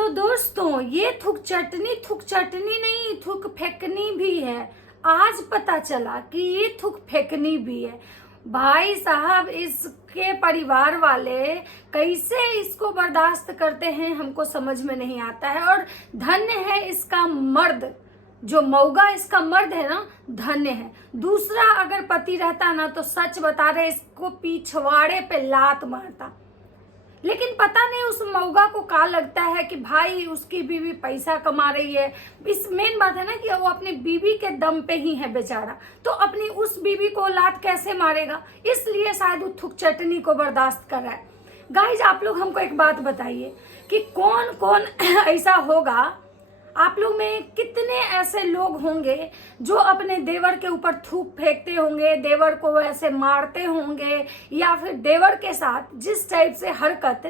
तो दोस्तों ये थूक चटनी नहीं, थूक फेंकनी भी है। आज पता चला कि ये थूक फेंकनी भी है। भाई साहब, इसके परिवार वाले कैसे इसको बर्दाश्त करते हैं हमको समझ में नहीं आता है। और धन्य है इसका मर्द, जो मौगा इसका मर्द है ना, धन्य है। दूसरा अगर पति रहता ना तो सच बता रहे इसको पिछवाड़े पे लात मारता। लेकिन पता नहीं उस मौगा को क्या लगता है कि भाई उसकी बीवी पैसा कमा रही है। इस मेन बात है ना कि वो अपनी बीवी के दम पे ही है बेचारा, तो अपनी उस बीवी को लात कैसे मारेगा, इसलिए शायद वो थूक चटनी को बर्दाश्त कर रहा है। गाइज, आप लोग हमको एक बात बताइए कि कौन कौन ऐसा होगा, आप लोग में कितने ऐसे लोग होंगे जो अपने देवर के ऊपर थूक फेंकते होंगे, देवर को ऐसे मारते होंगे, या फिर देवर के साथ जिस टाइप से हरकत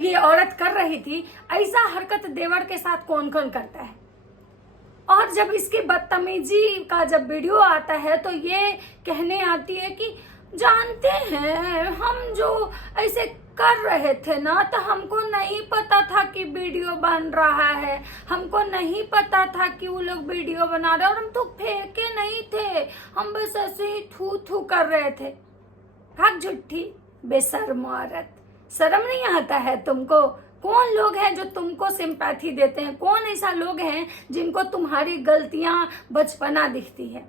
ये औरत कर रही थी, ऐसा हरकत देवर के साथ कौन कौन करता है। और जब इसकी बदतमीजी का जब वीडियो आता है तो ये कहने आती है कि जानते हैं हम जो ऐसे कर रहे थे ना, तो हमको नहीं पता था कि वीडियो बन रहा है, हमको नहीं पता था कि वो लोग वीडियो बना रहे, और हम तो फेंके नहीं थे, हम बस ऐसे ही थू थू कर रहे थे। भाग झुट्ठी बेशर्म औरत, शर्म नहीं आता है तुमको? कौन लोग हैं जो तुमको सिंपैथी देते हैं? कौन ऐसा लोग हैं जिनको तुम्हारी गलतियां बचपना दिखती है?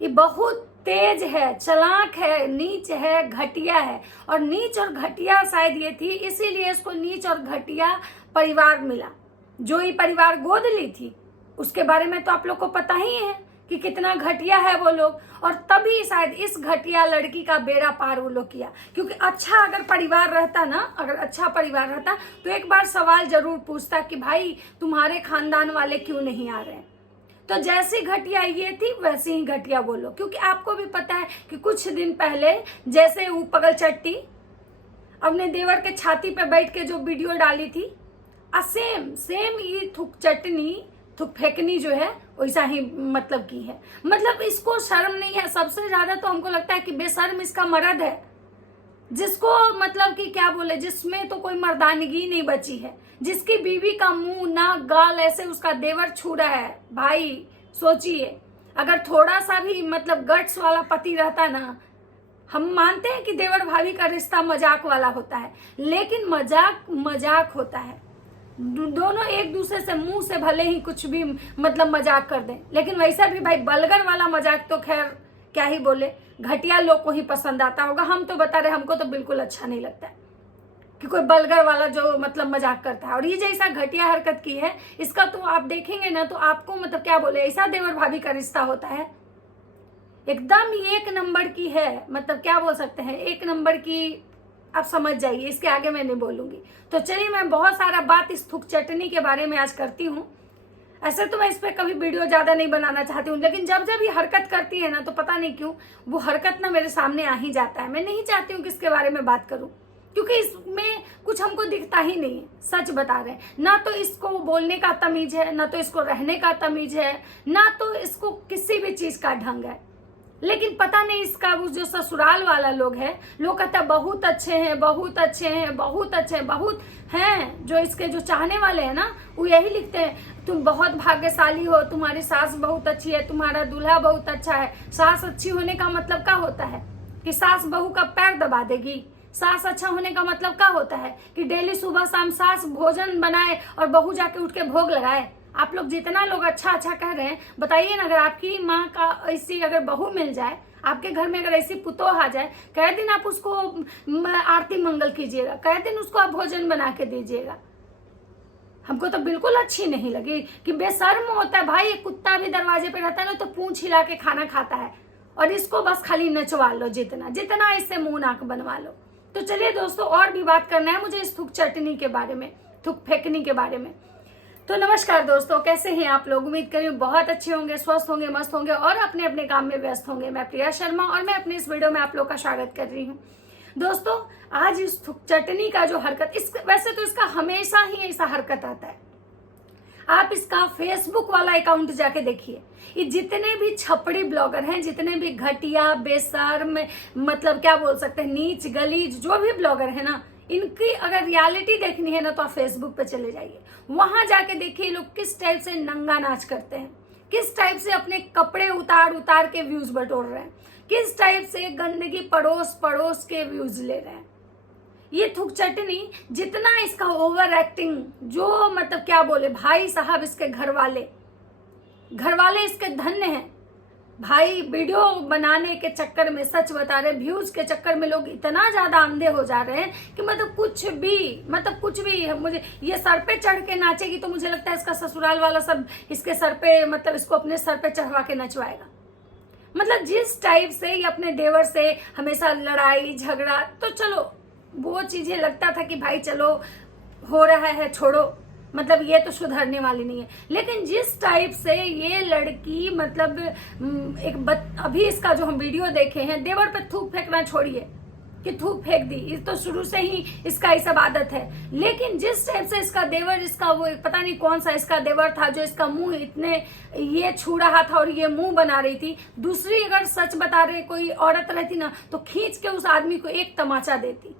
ये बहुत तेज है, चालाक है, नीच है, घटिया है। और नीच और घटिया शायद ये थी, इसीलिए इसको नीच और घटिया परिवार मिला। जो ये परिवार गोद ली थी उसके बारे में तो आप लोग को पता ही है कि कितना घटिया है वो लोग, और तभी शायद इस घटिया लड़की का बेड़ा पार वो लोग किया। क्योंकि अच्छा अगर परिवार रहता ना, अगर अच्छा परिवार रहता तो एक बार सवाल जरूर पूछता कि भाई तुम्हारे खानदान वाले क्यों नहीं आ रहे हैं। तो जैसी घटिया ये थी वैसी ही घटिया बोलो। क्योंकि आपको भी पता है कि कुछ दिन पहले जैसे वो पगल चट्टी अपने देवर के छाती पे बैठ के जो वीडियो डाली थी, सेम ये थूक चटनी थूक फेंकनी जो है वैसा ही मतलब की है। मतलब इसको शर्म नहीं है। सबसे ज्यादा तो हमको लगता है कि बेशर्म इसका मर्द है, जिसको मतलब कि क्या बोले, जिसमें तो कोई मर्दानगी नहीं बची है, जिसकी बीवी का मुंह नाक गाल ऐसे उसका देवर छू रहा है। भाई सोचिए, अगर थोड़ा सा भी मतलब गट्स वाला पति रहता ना, हम मानते हैं कि देवर भाभी का रिश्ता मजाक वाला होता है, लेकिन मजाक होता है। दोनों एक दूसरे से मुंह से भले ही कुछ भी मतलब मजाक कर दें, लेकिन वैसा भी भाई बलगर वाला मजाक तो खैर क्या ही बोले, घटिया लोग को ही पसंद आता होगा। हम तो बता रहे, हमको तो बिल्कुल अच्छा नहीं लगता है कि कोई बलगर वाला जो मतलब मजाक करता है। और ये जैसा घटिया हरकत की है इसका तो आप देखेंगे ना तो आपको मतलब क्या बोले, ऐसा देवर भाभी का रिश्ता होता है, एकदम एक नंबर की है। मतलब क्या बोल सकते हैं, एक नंबर की। आप समझ जाइए, इसके आगे मैं नहीं बोलूंगी। तो चलिए, मैं बहुत सारा बात इस थूक चटनी के बारे में आज करती हूँ। ऐसे तो मैं इस पर कभी वीडियो ज्यादा नहीं बनाना चाहती हूँ, लेकिन जब जब ये हरकत करती है ना तो पता नहीं क्यों वो हरकत ना मेरे सामने आ ही जाता है। मैं नहीं चाहती हूँ कि इसके बारे में बात करूँ, क्योंकि इसमें कुछ हमको दिखता ही नहीं है। सच बता रहे हैं, ना तो इसको बोलने का तमीज है, ना तो इसको रहने का तमीज है, ना तो इसको किसी भी चीज का ढंग है। लेकिन पता नहीं इसका वो जो ससुराल वाला लोग है, लोग कहता बहुत अच्छे हैं, बहुत अच्छे हैं, बहुत अच्छे हैं, बहुत हैं। जो इसके जो चाहने वाले हैं ना, वो यही लिखते हैं, तुम बहुत भाग्यशाली हो, तुम्हारी सास बहुत अच्छी है, तुम्हारा दूल्हा बहुत अच्छा है। सास अच्छी होने का मतलब क्या होता है कि सास बहू का पैर दबा देगी? सास अच्छा होने का मतलब क्या होता है कि डेली सुबह शाम सास भोजन बनाए और बहू जाके उठ के भोग लगाए? आप लोग जितना लोग अच्छा अच्छा कह रहे हैं, बताइए ना, अगर आपकी माँ का ऐसी अगर बहू मिल जाए, आपके घर में अगर ऐसी पुतोह आ जाए, कई दिन आप उसको आरती मंगल कीजिएगा, कई दिन उसको आप भोजन बना के दीजिएगा। हमको तो बिल्कुल अच्छी नहीं लगी कि बेशर्म होता है। भाई एक कुत्ता भी दरवाजे पे रहता है ना तो पूंछ हिला के खाना खाता है, और इसको बस खाली नचवा लो, जितना इससे मुंह नाक बनवा लो। तो चलिए दोस्तों, और भी बात करना है मुझे इस थूक चटनी के बारे में, थूक फेंकनी के बारे में। तो नमस्कार दोस्तों, कैसे हैं आप लोग? उम्मीद करें बहुत अच्छे होंगे, स्वस्थ होंगे, मस्त होंगे और अपने अपने काम में व्यस्त होंगे। मैं प्रिया शर्मा और मैं अपने इस वीडियो में आप लोग का स्वागत कर रही हूँ। दोस्तों, आज इस थूक चटनी का जो हरकत, वैसे तो इसका हमेशा ही ऐसा हरकत आता है। आप इसका फेसबुक वाला अकाउंट जाके देखिए, ये जितने भी छपड़ी ब्लॉगर हैं, जितने भी घटिया बेशर्म मतलब क्या बोल सकते हैं, नीच गलीज जो भी ब्लॉगर है ना, इनकी अगर रियलिटी देखनी है ना तो आप फेसबुक पे चले जाइए, वहां जाके देखिए लोग किस टाइप से नंगा नाच करते हैं, किस टाइप से अपने कपड़े उतार उतार के व्यूज बटोर रहे हैं, किस टाइप से गंदगी पड़ोस पड़ोस के व्यूज ले रहे हैं। ये थुक चटनी जितना इसका ओवर एक्टिंग, जो मतलब क्या बोले भाई साहब, इसके घर वाले इसके धन्य हैं भाई। वीडियो बनाने के चक्कर में, सच बता रहे, व्यूज के चक्कर में लोग इतना ज्यादा अंधे हो जा रहे हैं कि मतलब कुछ भी मुझे ये सर पे चढ़ के नाचेगी तो मुझे लगता है इसका ससुराल वाला सब इसके सर पे, मतलब इसको अपने सर पे चढ़वा के नचवाएगा। मतलब जिस टाइप से ये अपने देवर से हमेशा लड़ाई झगड़ा, तो चलो वो चीजें लगता था कि भाई चलो हो रहा है छोड़ो, मतलब ये तो सुधरने वाली नहीं है। लेकिन जिस टाइप से ये लड़की मतलब अभी इसका जो हम वीडियो देखे हैं, देवर पे थूक फेंकना छोड़िए कि थूक फेंक दी, ये तो शुरू से ही इसका ये सब आदत है। लेकिन जिस टाइप से इसका देवर, इसका वो पता नहीं कौन सा इसका देवर था जो इसका मुंह इतने ये छू रहा था और ये मुंह बना रही थी। दूसरी अगर सच बता रहे कोई औरत रहती ना तो खींच के उस आदमी को एक तमाचा देती,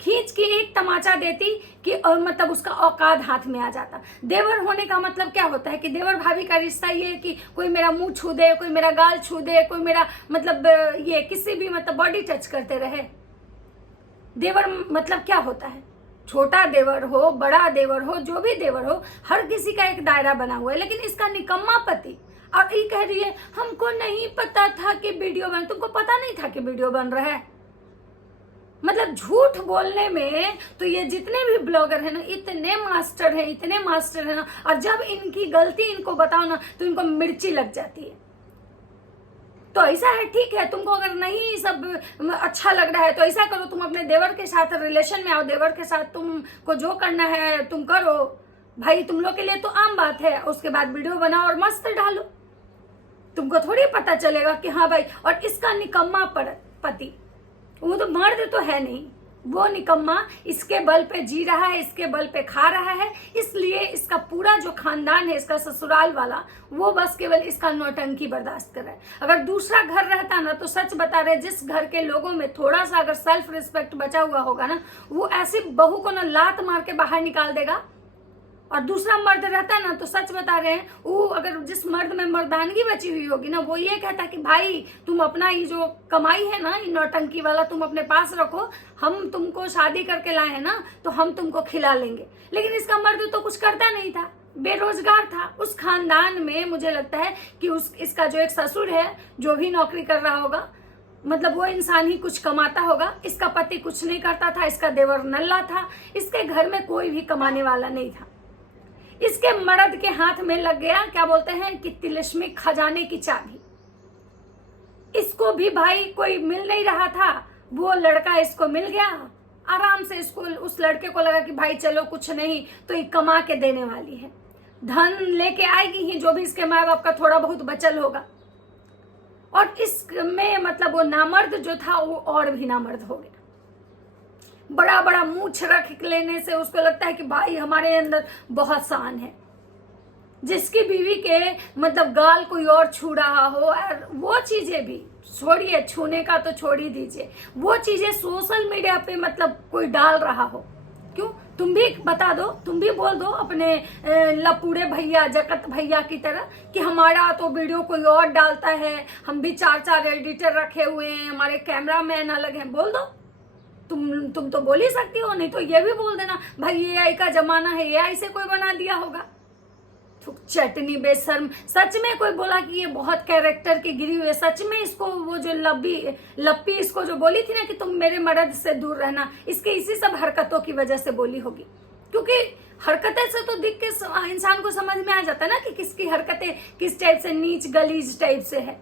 खींच के एक तमाचा देती कि और मतलब उसका औकात हाथ में आ जाता। देवर होने का मतलब क्या होता है कि देवर भाभी का रिश्ता ये है कि कोई मेरा मुंह छू दे, कोई मेरा गाल छू दे, कोई मेरा मतलब ये किसी भी मतलब बॉडी टच करते रहे। देवर मतलब क्या होता है, छोटा देवर हो, बड़ा देवर हो, जो भी देवर हो, हर किसी का एक दायरा बना हुआ है। लेकिन इसका निकम्मा पति और ये कह रही है हमको नहीं पता था कि वीडियो बन, तुमको पता नहीं था कि वीडियो बन रहा है। मतलब झूठ बोलने में तो ये जितने भी ब्लॉगर हैं ना इतने मास्टर हैं ना, और जब इनकी गलती इनको बताओ ना तो इनको मिर्ची लग जाती है। तो ऐसा है, ठीक है, तुमको अगर नहीं सब अच्छा लग रहा है तो ऐसा करो, तुम अपने देवर के साथ रिलेशन में आओ, देवर के साथ तुमको जो करना है तुम करो भाई, तुम लोग के लिए तो आम बात है। उसके बाद वीडियो बनाओ और मस्त डालो, तुमको थोड़ी पता चलेगा कि हाँ भाई। और इसका निकम्मा पति, वो तो मर्द तो है नहीं, वो निकम्मा इसके बल पे जी रहा है, इसके बल पे खा रहा है। इसलिए इसका पूरा जो खानदान है, इसका ससुराल वाला, वो बस केवल इसका नौटंकी बर्दाश्त कर रहा है। अगर दूसरा घर रहता ना तो सच बता रहे, जिस घर के लोगों में थोड़ा सा अगर सेल्फ रिस्पेक्ट बचा हुआ होगा ना, वो ऐसी बहू को ना लात मार के बाहर निकाल देगा। और दूसरा मर्द रहता ना तो सच बता रहे हैं, वो अगर जिस मर्द में मर्दानगी बची हुई होगी ना, वो ये कहता कि भाई तुम अपना ये जो कमाई है ना, ये नौटंकी वाला तुम अपने पास रखो, हम तुमको शादी करके लाए हैं ना तो हम तुमको खिला लेंगे। लेकिन इसका मर्द तो कुछ करता नहीं था, बेरोजगार था। उस खानदान में मुझे लगता है कि इसका जो एक ससुर है जो भी नौकरी कर रहा होगा, मतलब वो इंसान ही कुछ कमाता होगा, इसका पति कुछ नहीं करता था, इसका देवर नल्ला था, इसके घर में कोई भी कमाने वाला नहीं था। इसके मर्द के हाथ में लग गया, क्या बोलते हैं कि तिलिस्मी खजाने की चाबी। इसको भी भाई कोई मिल नहीं रहा था, वो लड़का इसको मिल गया आराम से। इसको उस लड़के को लगा कि भाई चलो कुछ नहीं तो ये कमा के देने वाली है, धन लेके आएगी ही, जो भी इसके माँ बाप का थोड़ा बहुत बचल होगा। और इसमें मतलब वो नामर्द जो था वो और भी नामर्द हो गया। बड़ा बड़ा मूंछ रख लेने से उसको लगता है कि भाई हमारे अंदर बहुत शान है। जिसकी बीवी के मतलब गाल कोई और छू रहा हो, और वो चीजें भी छोड़िए, छूने का तो छोड़ ही दीजिए, वो चीजें सोशल मीडिया पे मतलब कोई डाल रहा हो, क्यों? तुम भी बता दो, तुम भी बोल दो अपने लपूड़े भैया, जगत भैया की तरह कि हमारा तो वीडियो कोई और डालता है, हम भी 4 एडिटर रखे हुए हैं, हमारे कैमरा मैन अलग हैं। बोल दो, तुम तो बोल ही सकती हो। नहीं तो ये भी बोल देना भाई एआई का जमाना है, एआई से कोई बना दिया होगा। चटनी बेशर्म, सच में कोई बोला कि ये बहुत कैरेक्टर की गिरी हुई है। सच में इसको वो जो लप्पी इसको जो बोली थी ना कि तुम मेरे मर्द से दूर रहना, इसके इसी सब हरकतों की वजह से बोली होगी। क्योंकि हरकतें से तो दिख के इंसान को समझ में आ जाता है ना कि किसकी हरकतें किस टाइप से नीच गलीज टाइप से है।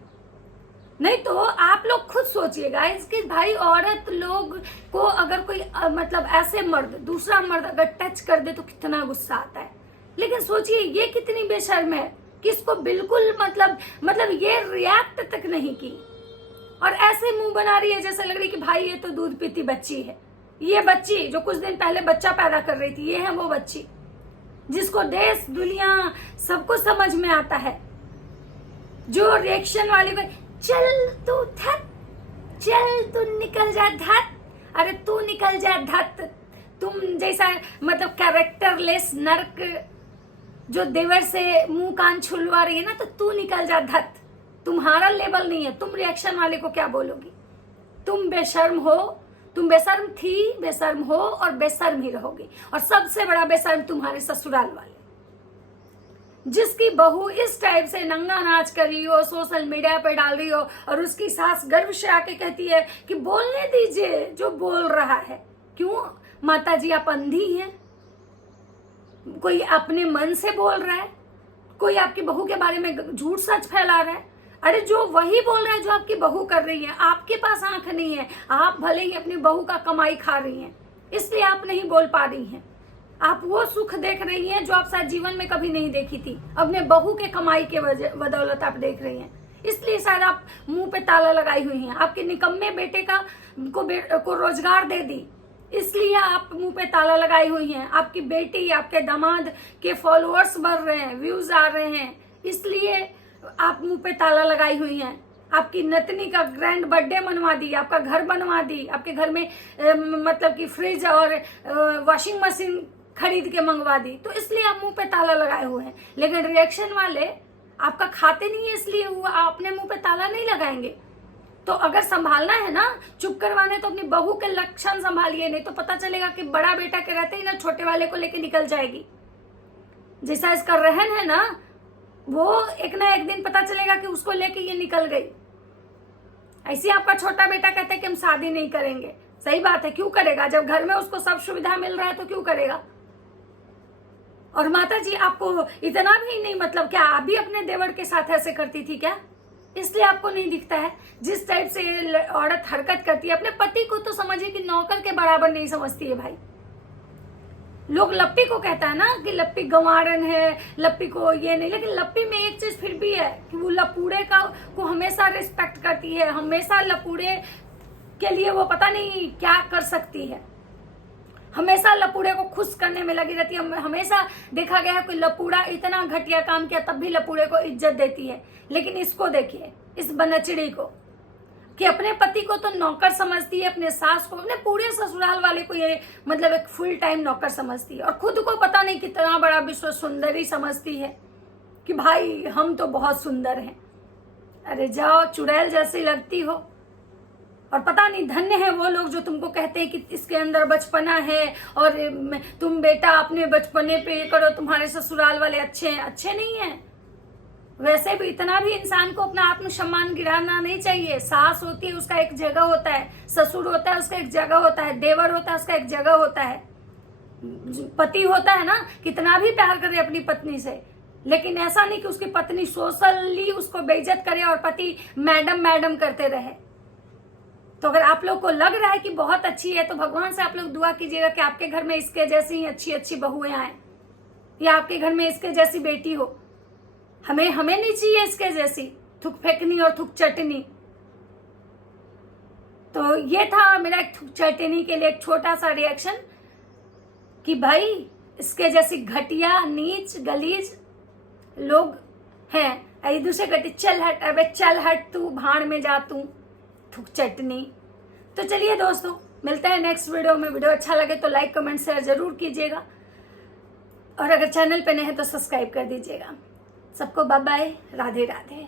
नहीं तो आप लोग खुद सोचिएगा इसके भाई, औरत लोग को अगर कोई मतलब ऐसे मर्द, दूसरा मर्द अगर टच कर दे तो कितना गुस्सा आता है। लेकिन सोचिए ये कितनी बेशर्म है कि इसको बिल्कुल मतलब ये रिएक्ट तक नहीं की, और ऐसे मुंह बना रही है जैसे लग रही कि भाई ये तो दूध पीती बच्ची है। ये बच्ची जो कुछ दिन पहले बच्चा पैदा कर रही थी, ये है वो बच्ची जिसको देश दुनिया सब कुछ समझ में आता है। जो रिएक्शन वाली को चल तू थक, चल तू निकल जा धत, अरे तू निकल जा धत, तुम जैसा मतलब कैरेक्टरलेस नर्क जो देवर से मुंह कान छुलवा रही है ना, तो तू निकल जा धत, तुम्हारा लेवल नहीं है। तुम रिएक्शन वाले को क्या बोलोगी? तुम बेशर्म हो, तुम बेशर्म थी, बेशर्म हो और बेशर्म ही रहोगी। और सबसे बड़ा बेशर्म तुम्हारे ससुराल वाले, जिसकी बहू इस टाइप से नंगा नाच कर रही हो, सोशल मीडिया पे डाल रही हो, और उसकी सास गर्व से आके कहती है कि बोलने दीजिए जो बोल रहा है। क्यों माता जी आप अंधी हैं? कोई अपने मन से बोल रहा है, कोई आपकी बहू के बारे में झूठ सच फैला रहा है। अरे जो वही बोल रहा है जो आपकी बहू कर रही है। आपके पास आंख नहीं है, आप भले ही अपनी बहू का कमाई खा रही हैं, इसलिए आप नहीं बोल पा रही हैं। आप वो सुख देख रही हैं जो आप शायद जीवन में कभी नहीं देखी थी। अपने बहू के कमाई के बदौलत आप देख रही हैं, इसलिए शायद आप मुंह पे ताला लगाई हुई हैं। आपके निकम्मे बेटे को रोजगार दे दी, इसलिए आप मुंह पे ताला लगाई हुई हैं। आपकी बेटी, आपके दामाद के फॉलोअर्स बढ़ रहे हैं, व्यूज आ रहे हैं, इसलिए आप मुंह पे ताला लगाई हुई हैं। आपकी नतनी का ग्रैंड बर्थडे मनवा दी, आपका घर बनवा दी, आपके घर में मतलब कि फ्रिज और वॉशिंग मशीन खरीद के मंगवा दी, तो इसलिए आप मुंह पे ताला लगाए हुए हैं। लेकिन रिएक्शन वाले आपका खाते नहीं है, इसलिए वो अपने मुंह पे ताला नहीं लगाएंगे। तो अगर संभालना है ना, चुप करवाने, तो अपनी बहू के लक्षण संभालिए, नहीं तो पता चलेगा कि बड़ा बेटा के रहते ही ना छोटे वाले को लेके निकल जाएगी। जैसा इसका रहन है ना, वो एक ना एक दिन पता चलेगा कि उसको लेके ये निकल गई। ऐसे आपका छोटा बेटा कहता है कि हम शादी नहीं करेंगे। सही बात है, क्यों करेगा? जब घर में उसको सब सुविधा मिल रहा है तो क्यों करेगा? और माता जी आपको इतना भी नहीं, मतलब क्या आप भी अपने देवर के साथ ऐसे करती थी क्या? इसलिए आपको नहीं दिखता है। जिस टाइप से औरत हरकत करती है, अपने पति को तो समझिए कि नौकर के बराबर नहीं समझती है भाई। लोग लप्पी को कहता है ना कि लप्पी गंवारन है, लप्पी को ये नहीं, लेकिन लप्पी में एक चीज फिर भी है कि वो लपूड़े को हमेशा रिस्पेक्ट करती है, हमेशा लपूड़े के लिए वो पता नहीं क्या कर सकती है, हमेशा लपूड़े को खुश करने में लगी रहती है। हमेशा देखा गया है कि लपूड़ा इतना घटिया काम किया तब भी लपूड़े को इज्जत देती है। लेकिन इसको देखिए, इस बनचड़ी को, कि अपने पति को तो नौकर समझती है, अपने सास को, अपने पूरे ससुराल वाले को ये मतलब एक फुल टाइम नौकर समझती है, और खुद को पता नहीं कितना बड़ा विश्व सुंदरी समझती है कि भाई हम तो बहुत सुंदर हैं। अरे जाओ, चुड़ैल जैसी लगती हो। और पता नहीं धन्य है वो लोग जो तुमको कहते हैं कि इसके अंदर बचपना है और तुम बेटा अपने बचपने पे ये करो, तुम्हारे ससुराल वाले अच्छे हैं। अच्छे नहीं है। वैसे भी इतना भी इंसान को अपना आत्मसम्मान गिराना नहीं चाहिए। सास होती है उसका एक जगह होता है, ससुर होता है उसका एक जगह होता है, देवर होता है उसका एक जगह होता है, पति होता है ना, कितना भी प्यार करे अपनी पत्नी से, लेकिन ऐसा नहीं कि उसकी पत्नी सोशली उसको बेइज्जत करे और पति मैडम मैडम करते रहे। तो अगर आप लोग को लग रहा है कि बहुत अच्छी है, तो भगवान से आप लोग दुआ कीजिएगा कि आपके घर में इसके जैसी ही अच्छी अच्छी बहुएं आए, या आपके घर में इसके जैसी बेटी हो। हमें नहीं चाहिए इसके जैसी थुक फेंकनी और थुक चटनी। तो ये था मेरा एक थुक चटनी के लिए एक छोटा सा रिएक्शन कि भाई इसके जैसी घटिया नीच गलीज लोग हैं। एक दूसरे कहते चल हट, अबे चल हट तू, भाड़ में जा तू, थुक चटनी। तो चलिए दोस्तों, मिलते हैं नेक्स्ट वीडियो में। वीडियो अच्छा लगे तो लाइक कमेंट शेयर जरूर कीजिएगा, और अगर चैनल पे नए हैं तो सब्सक्राइब कर दीजिएगा। सबको बाय बाय, राधे राधे।